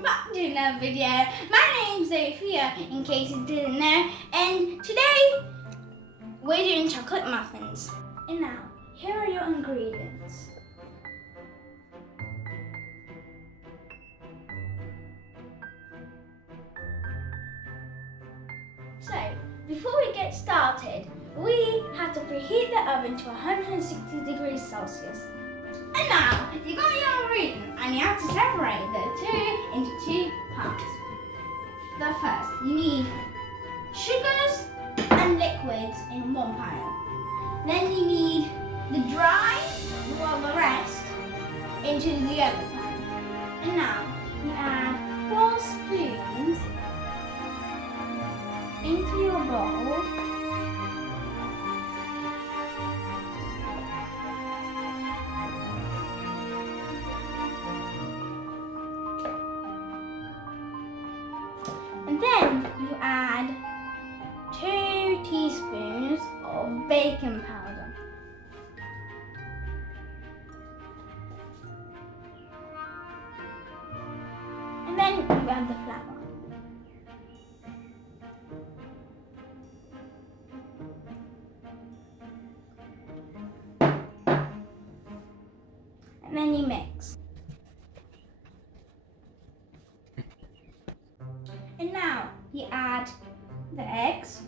welcome back to another video. My name's Zośka, in case you didn't know, and today we're doing chocolate muffins. And now, here are your ingredients. So, before we get started, we have to preheat the oven to 160 degrees Celsius. And now, you got your ingredients and you have to separate the two into two parts. The first, you need sugars and liquids in one pile. Then you need the dry, well the rest, into the other pile. And now, you add 4 spoons into your bowl. And then you add 2 teaspoons of baking powder. And then you add the flour. And then you mix. And now you add the eggs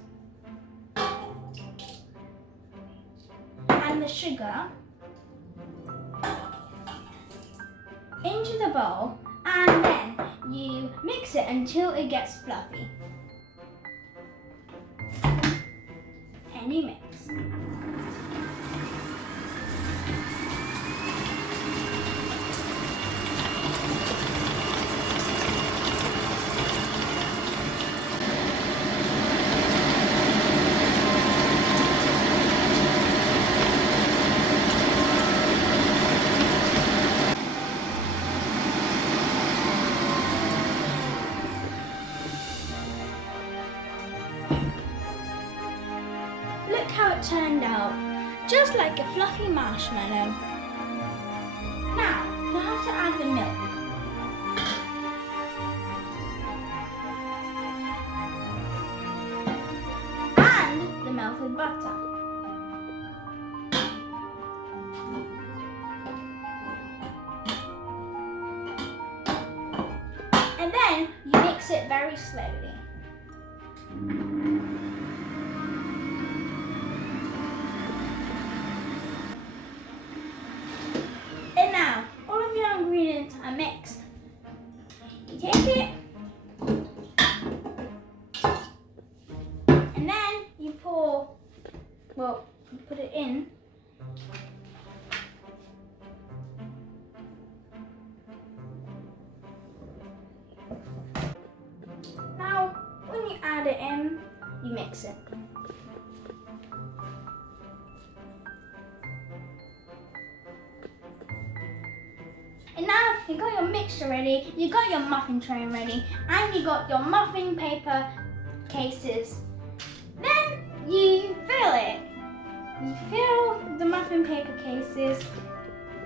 and the sugar into the bowl, and then you mix it until it gets fluffy. And you mix. Look how it turned out, just like a fluffy marshmallow. Now, you have to add the milk. And the melted butter. And then you mix it very slowly. Ingredients are mixed. You take it and then you put it in. Now, when you add it in, you mix it. And now you got your mixture ready, you got your muffin tray ready, and you got your muffin paper cases. Then you fill it. You fill the muffin paper cases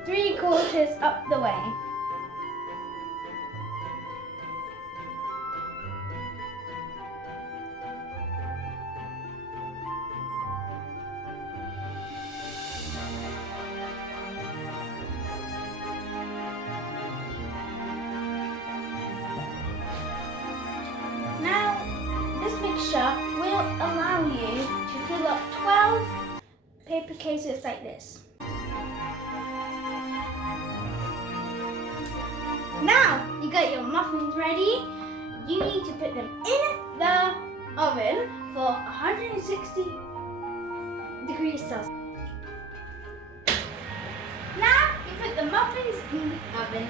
3/4 up the way. This mixture will allow you to fill up 12 paper cases like this. Now you got your muffins ready. You need to put them in the oven for 160 degrees Celsius. Now you put the muffins in the oven.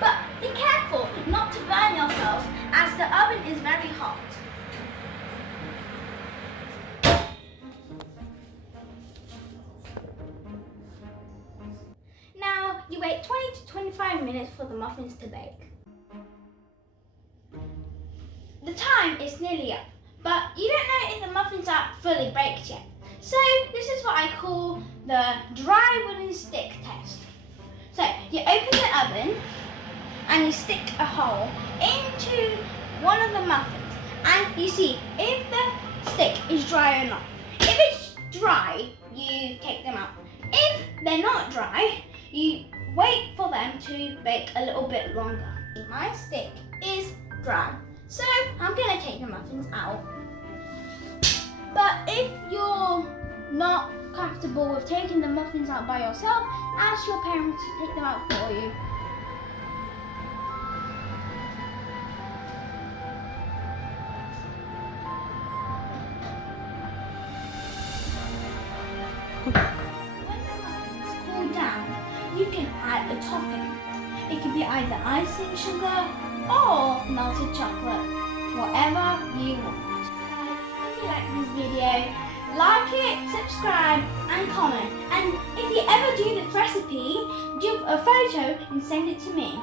But be careful not to burn yourself, as the oven is very hot. Now you wait 20 to 25 minutes for the muffins to bake. The time is nearly up, but you don't know if the muffins are fully baked yet. So this is what I call the dry wooden stick test. So you open the oven and you stick a hole into one of the muffins, and you see if the stick is dry or not. If it's dry, you take them out. If they're not dry, you wait for them to bake a little bit longer. My stick is dry, so I'm going to take the muffins out. But if you're not comfortable with taking the muffins out by yourself, ask your parents to take them out for you. When the muffins cool down, you can add a topping. It can be either icing sugar or melted chocolate, whatever you want. If you like this video, like it, subscribe and comment. And if you ever do this recipe, do a photo and send it to me.